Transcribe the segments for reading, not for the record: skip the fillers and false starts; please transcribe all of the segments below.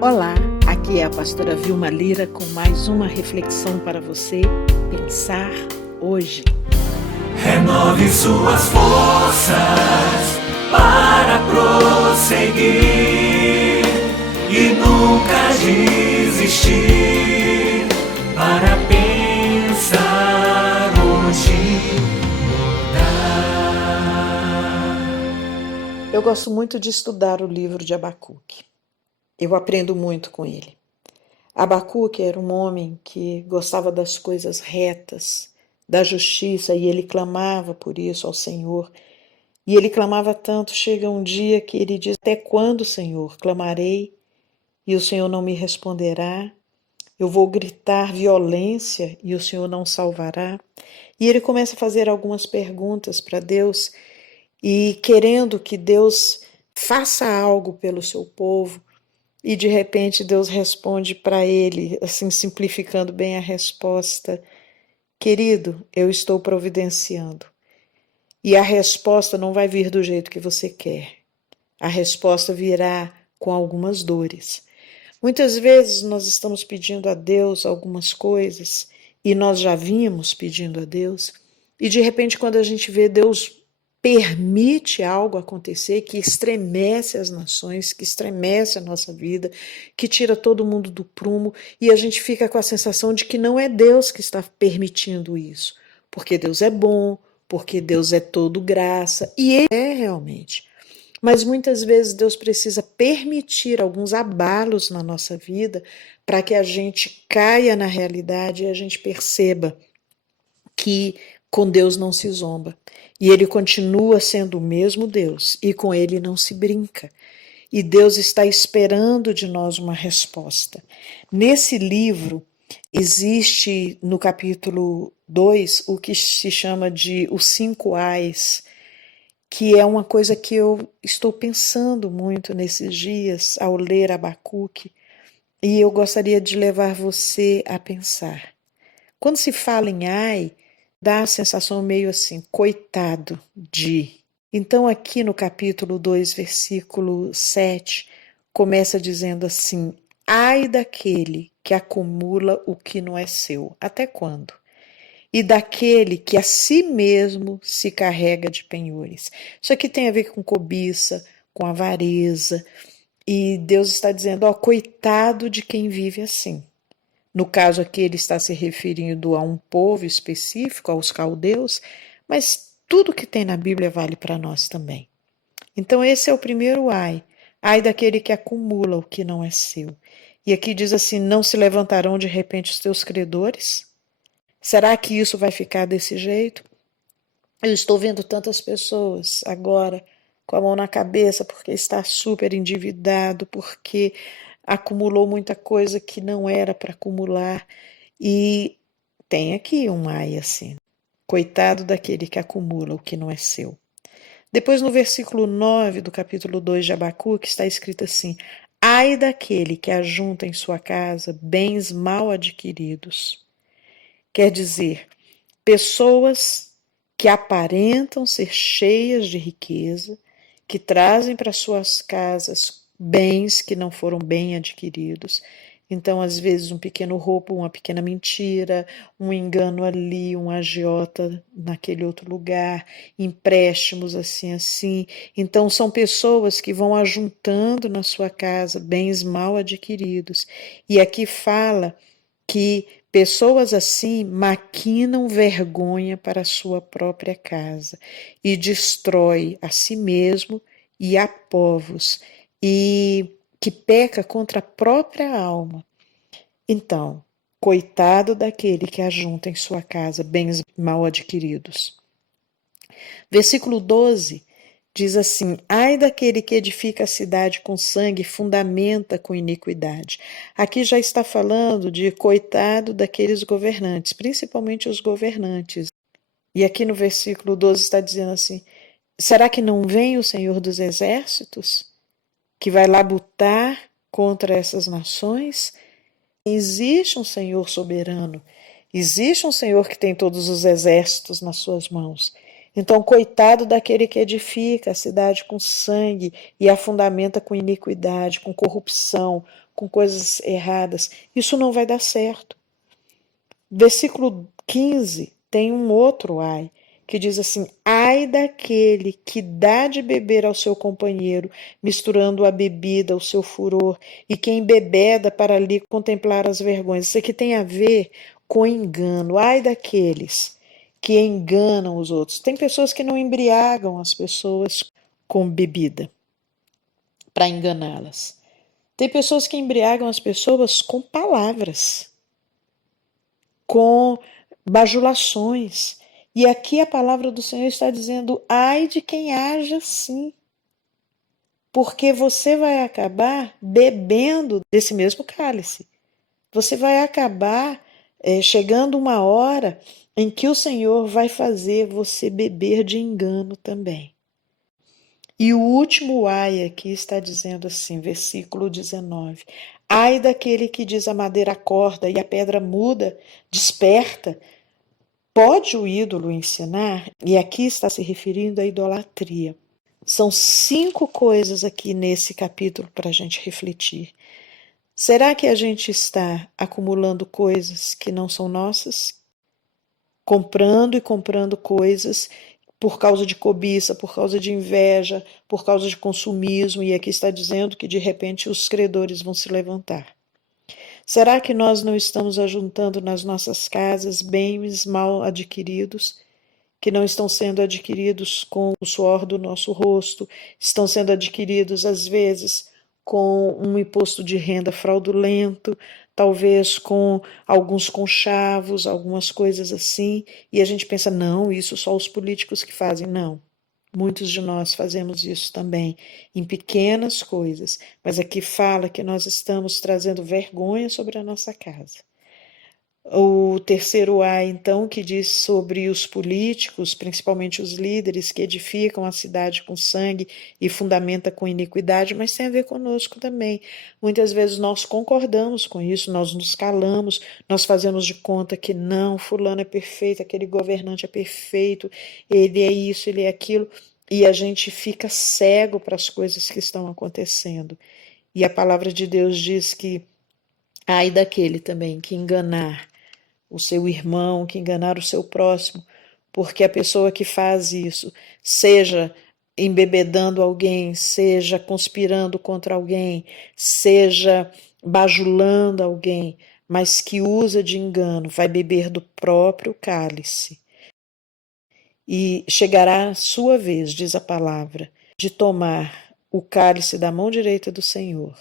Olá, aqui é a pastora Vilma Lira com mais uma reflexão para você pensar hoje. Renove suas forças para prosseguir e nunca desistir, para pensar hoje mudar. Eu gosto muito de estudar o livro de Abacuque. Eu aprendo muito com ele. Abacuque era um homem que gostava das coisas retas, da justiça, e ele clamava por isso ao Senhor. E ele clamava tanto, chega um dia que ele diz: até quando, Senhor, clamarei e o Senhor não me responderá? Eu vou gritar violência e o Senhor não salvará? E ele começa a fazer algumas perguntas para Deus e querendo que Deus faça algo pelo seu povo. E de repente Deus responde para ele, assim simplificando bem a resposta: querido, eu estou providenciando. E a resposta não vai vir do jeito que você quer. A resposta virá com algumas dores. Muitas vezes nós estamos pedindo a Deus algumas coisas e nós já vimos pedindo a Deus, e de repente quando a gente vê, Deus permite algo acontecer que estremece as nações, que estremece a nossa vida, que tira todo mundo do prumo, e a gente fica com a sensação de que não é Deus que está permitindo isso, porque Deus é bom, porque Deus é todo graça, e Ele é realmente. Mas muitas vezes Deus precisa permitir alguns abalos na nossa vida para que a gente caia na realidade e a gente perceba que com Deus não se zomba. E Ele continua sendo o mesmo Deus, e com Ele não se brinca. E Deus está esperando de nós uma resposta. Nesse livro, existe no capítulo 2 o que se chama de os 5 ais, que é uma coisa que eu estou pensando muito nesses dias ao ler Abacuque, e eu gostaria de levar você a pensar. Quando se fala em ai, dá a sensação meio assim, coitado de. Então aqui no capítulo 2, versículo 7, começa dizendo assim: ai daquele que acumula o que não é seu. Até quando? E daquele que a si mesmo se carrega de penhores. Isso aqui tem a ver com cobiça, com avareza, e Deus está dizendo, ó, coitado de quem vive assim. No caso aqui ele está se referindo a um povo específico, aos caldeus, mas tudo que tem na Bíblia vale para nós também. Então esse é o primeiro ai. Ai daquele que acumula o que não é seu. E aqui diz assim, não se levantarão de repente os teus credores? Será que isso vai ficar desse jeito? Eu estou vendo tantas pessoas agora com a mão na cabeça porque está super endividado, porque acumulou muita coisa que não era para acumular. E tem aqui um ai assim. Coitado daquele que acumula o que não é seu. Depois no versículo 9 do capítulo 2 de Abacuque está escrito assim: ai daquele que ajunta em sua casa bens mal adquiridos. Quer dizer, pessoas que aparentam ser cheias de riqueza, que trazem para suas casas bens que não foram bem adquiridos. Então, às vezes, um pequeno roubo, uma pequena mentira, um engano ali, um agiota naquele outro lugar, empréstimos assim, assim. Então, são pessoas que vão ajuntando na sua casa bens mal adquiridos. E aqui fala que pessoas assim maquinam vergonha para a sua própria casa e destrói a si mesmo e a povos, e que peca contra a própria alma. Então, coitado daquele que ajunta em sua casa bens mal adquiridos. Versículo 12 diz assim: ai daquele que edifica a cidade com sangue, fundamenta com iniquidade. Aqui já está falando de coitado daqueles governantes, principalmente os governantes. E aqui no versículo 12 está dizendo assim: será que não vem o Senhor dos Exércitos, que vai labutar contra essas nações? Existe um Senhor soberano, existe um Senhor que tem todos os exércitos nas suas mãos. Então, coitado daquele que edifica a cidade com sangue e a fundamenta com iniquidade, com corrupção, com coisas erradas. Isso não vai dar certo. Versículo 15 tem um outro ai, que diz assim: ai daquele que dá de beber ao seu companheiro, misturando a bebida, o seu furor, e que embebeda para ali contemplar as vergonhas. Isso aqui tem a ver com engano. Ai daqueles que enganam os outros. Tem pessoas que não embriagam as pessoas com bebida para enganá-las. Tem pessoas que embriagam as pessoas com palavras, com bajulações. E aqui a palavra do Senhor está dizendo: ai de quem age assim, porque você vai acabar bebendo desse mesmo cálice. Você vai acabar chegando uma hora em que o Senhor vai fazer você beber de engano também. E o último ai aqui está dizendo assim, versículo 19: ai daquele que diz a madeira acorda e a pedra muda, desperta. Pode o ídolo ensinar? E aqui está se referindo à idolatria. São 5 coisas aqui nesse capítulo para a gente refletir. Será que a gente está acumulando coisas que não são nossas? Comprando e comprando coisas por causa de cobiça, por causa de inveja, por causa de consumismo, e aqui está dizendo que de repente os credores vão se levantar. Será que nós não estamos ajuntando nas nossas casas bens mal adquiridos, que não estão sendo adquiridos com o suor do nosso rosto, estão sendo adquiridos às vezes com um imposto de renda fraudulento, talvez com alguns conchavos, algumas coisas assim, e a gente pensa, não, isso só os políticos que fazem. Não, muitos de nós fazemos isso também, em pequenas coisas, mas aqui fala que nós estamos trazendo vergonha sobre a nossa casa. O terceiro A, então, que diz sobre os políticos, principalmente os líderes que edificam a cidade com sangue e fundamenta com iniquidade, mas tem a ver conosco também. Muitas vezes nós concordamos com isso, nós nos calamos, nós fazemos de conta que não, fulano é perfeito, aquele governante é perfeito, ele é isso, ele é aquilo, e a gente fica cego para as coisas que estão acontecendo. E a palavra de Deus diz que ai daquele também que enganar o seu irmão, que enganar o seu próximo, porque a pessoa que faz isso, seja embebedando alguém, seja conspirando contra alguém, seja bajulando alguém, mas que usa de engano, vai beber do próprio cálice. E chegará a sua vez, diz a palavra, de tomar o cálice da mão direita do Senhor,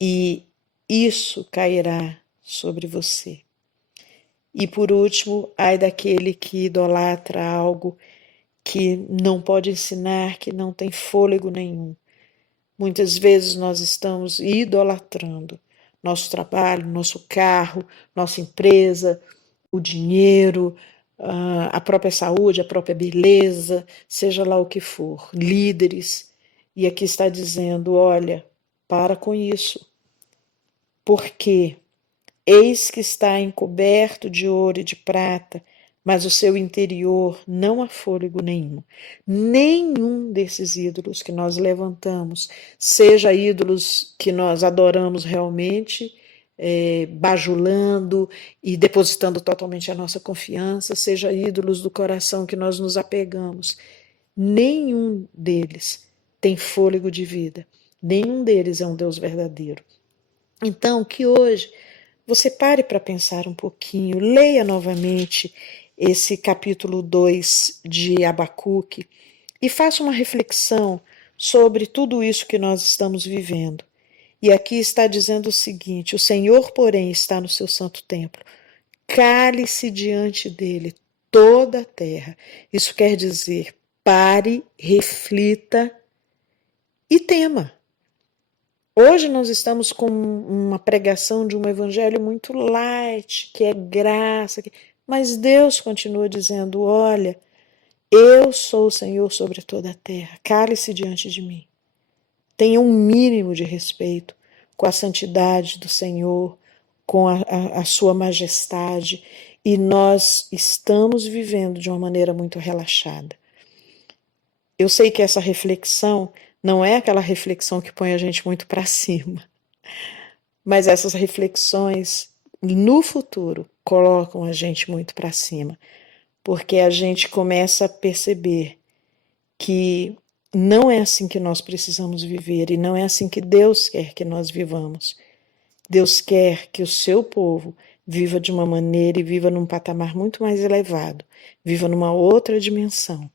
e isso cairá sobre você. E por último, ai daquele que idolatra algo que não pode ensinar, que não tem fôlego nenhum. Muitas vezes nós estamos idolatrando nosso trabalho, nosso carro, nossa empresa, o dinheiro, a própria saúde, a própria beleza, seja lá o que for, líderes. E aqui está dizendo, olha, para com isso. Porque eis que está encoberto de ouro e de prata, mas o seu interior não há fôlego nenhum. Nenhum desses ídolos que nós levantamos, seja ídolos que nós adoramos realmente, bajulando e depositando totalmente a nossa confiança, seja ídolos do coração que nós nos apegamos, nenhum deles tem fôlego de vida. Nenhum deles é um Deus verdadeiro. Então, que hoje você pare para pensar um pouquinho, leia novamente esse capítulo 2 de Abacuque e faça uma reflexão sobre tudo isso que nós estamos vivendo. E aqui está dizendo o seguinte: o Senhor, porém, está no seu santo templo, cale-se diante dele toda a terra. Isso quer dizer, pare, reflita e tema. Hoje nós estamos com uma pregação de um evangelho muito light, que é graça, mas Deus continua dizendo, olha, eu sou o Senhor sobre toda a terra, cale-se diante de mim. Tenha um mínimo de respeito com a santidade do Senhor, com a sua majestade, e nós estamos vivendo de uma maneira muito relaxada. Eu sei que essa reflexão não é aquela reflexão que põe a gente muito para cima, mas essas reflexões no futuro colocam a gente muito para cima, porque a gente começa a perceber que não é assim que nós precisamos viver e não é assim que Deus quer que nós vivamos. Deus quer que o seu povo viva de uma maneira e viva num patamar muito mais elevado, viva numa outra dimensão.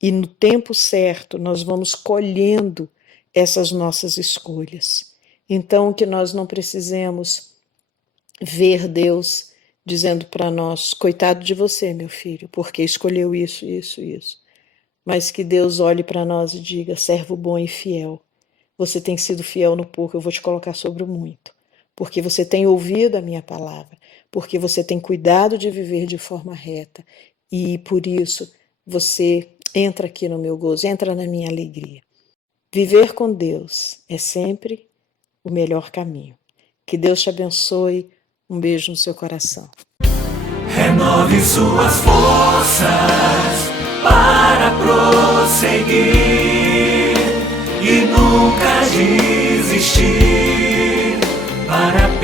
E no tempo certo nós vamos colhendo essas nossas escolhas. Então que nós não precisemos ver Deus dizendo para nós, coitado de você, meu filho, porque escolheu isso, isso, isso. Mas que Deus olhe para nós e diga, servo bom e fiel, você tem sido fiel no pouco, eu vou te colocar sobre o muito. Porque você tem ouvido a minha palavra, porque você tem cuidado de viver de forma reta. E por isso você entra aqui no meu gozo, entra na minha alegria. Viver com Deus é sempre o melhor caminho. Que Deus te abençoe. Um beijo no seu coração. Renove suas forças para prosseguir e nunca desistir. Para